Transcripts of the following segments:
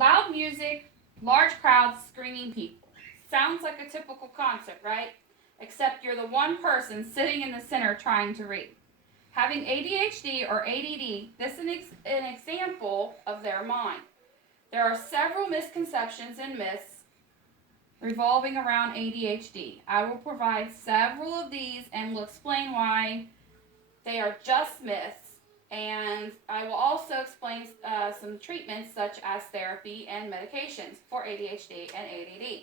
Loud music, large crowds, screaming people. Sounds like a typical concert, right? Except you're the one person sitting in the center trying to read. Having ADHD or ADD, this is an example of their mind. There are several misconceptions and myths revolving around ADHD. I will provide several of these and will explain why they are just myths, and I will also explain some treatments such as therapy and medications for ADHD and ADD.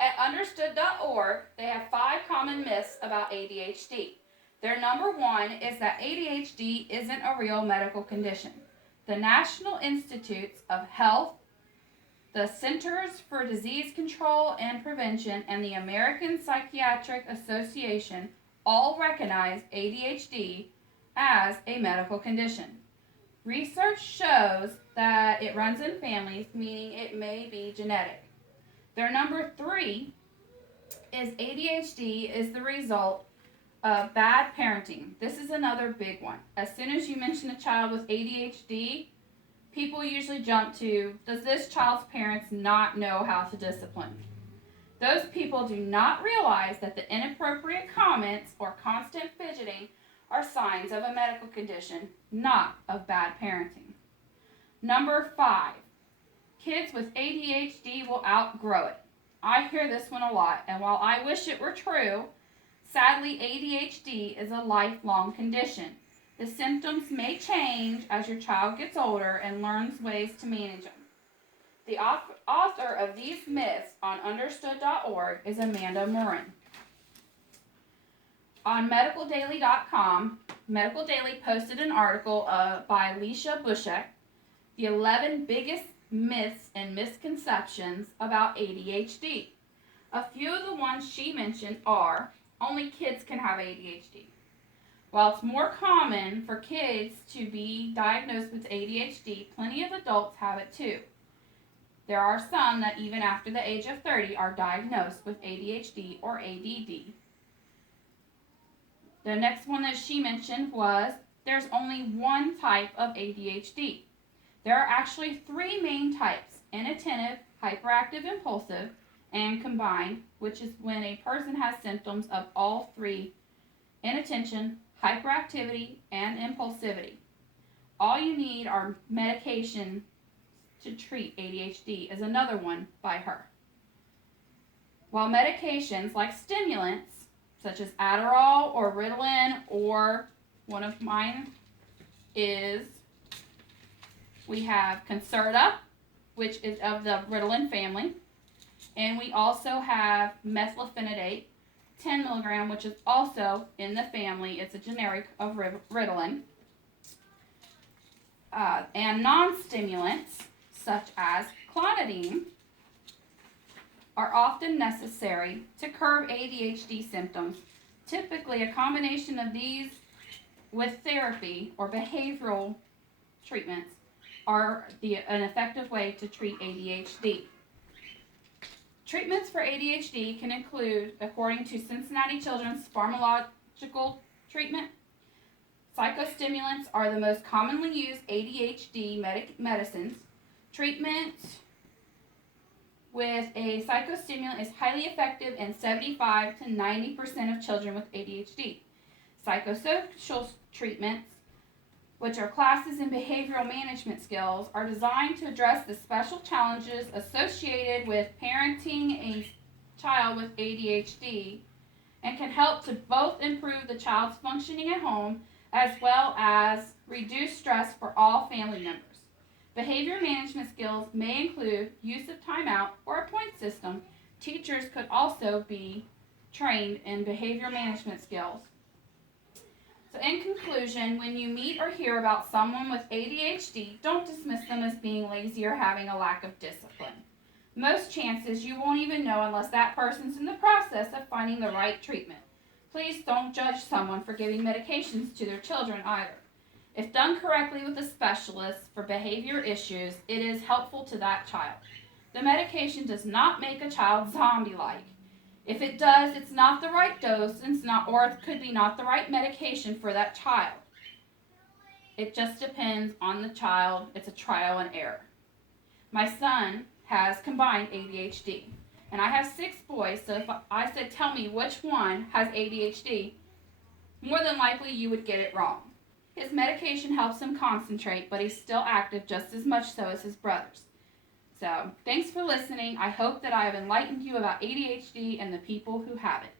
At understood.org, they have 5 common myths about ADHD. Their number one is that ADHD isn't a real medical condition. The National Institutes of Health, the Centers for Disease Control and Prevention, and the American Psychiatric Association all recognize ADHD as a medical condition. Research shows that it runs in families, meaning it may be genetic. Their number 3 is ADHD is the result of bad parenting. This is another big one. As soon as you mention a child with ADHD, people usually jump to, does this child's parents not know how to discipline? Those people do not realize that the inappropriate comments or constant fidgeting are signs of a medical condition, not of bad parenting. Number 5, kids with ADHD will outgrow it. I hear this one a lot, and while I wish it were true, sadly ADHD is a lifelong condition. The symptoms may change as your child gets older and learns ways to manage them. The author of these myths on understood.org is Amanda Morin. On medicaldaily.com, Medical Daily posted an article by Alicia Bushek, the 11 biggest myths and misconceptions about ADHD. A few of the ones she mentioned are, only kids can have ADHD. While it's more common for kids to be diagnosed with ADHD, plenty of adults have it too. There are some that even after the age of 30 are diagnosed with ADHD or ADD. The next one that she mentioned was there's only one type of ADHD. There are actually 3 main types: inattentive, hyperactive, impulsive, and combined, which is when a person has symptoms of all 3: inattention, hyperactivity, and impulsivity. All you need are medication to treat ADHD is another one by her. While medications like stimulants, such as Adderall or Ritalin, or one of mine is, we have Concerta, which is of the Ritalin family, and we also have methylphenidate, 10 milligram, which is also in the family. It's a generic of Ritalin. And non-stimulants, such as clonidine, are often necessary to curb ADHD symptoms. Typically, a combination of these with therapy or behavioral treatments are an effective way to treat ADHD. Treatments for ADHD can include, according to Cincinnati Children's Pharmacological Treatment, psychostimulants are the most commonly used ADHD medicines. Treatment with a psychostimulant is highly effective in 75 to 90% of children with ADHD. Psychosocial treatments, which are classes in behavioral management skills, are designed to address the special challenges associated with parenting a child with ADHD and can help to both improve the child's functioning at home as well as reduce stress for all family members. Behavior management skills may include use of timeout or a point system. Teachers could also be trained in behavior management skills. So in conclusion, when you meet or hear about someone with ADHD, don't dismiss them as being lazy or having a lack of discipline. Most chances you won't even know unless that person's in the process of finding the right treatment. Please don't judge someone for giving medications to their children either. If done correctly with a specialist for behavior issues, it is helpful to that child. The medication does not make a child zombie-like. If it does, it's not the right dose, or it could be not the right medication for that child. It just depends on the child. It's a trial and error. My son has combined ADHD. And I have 6 boys, so if I said, tell me which one has ADHD, more than likely you would get it wrong. His medication helps him concentrate, but he's still active just as much so as his brothers. So, thanks for listening. I hope that I have enlightened you about ADHD and the people who have it.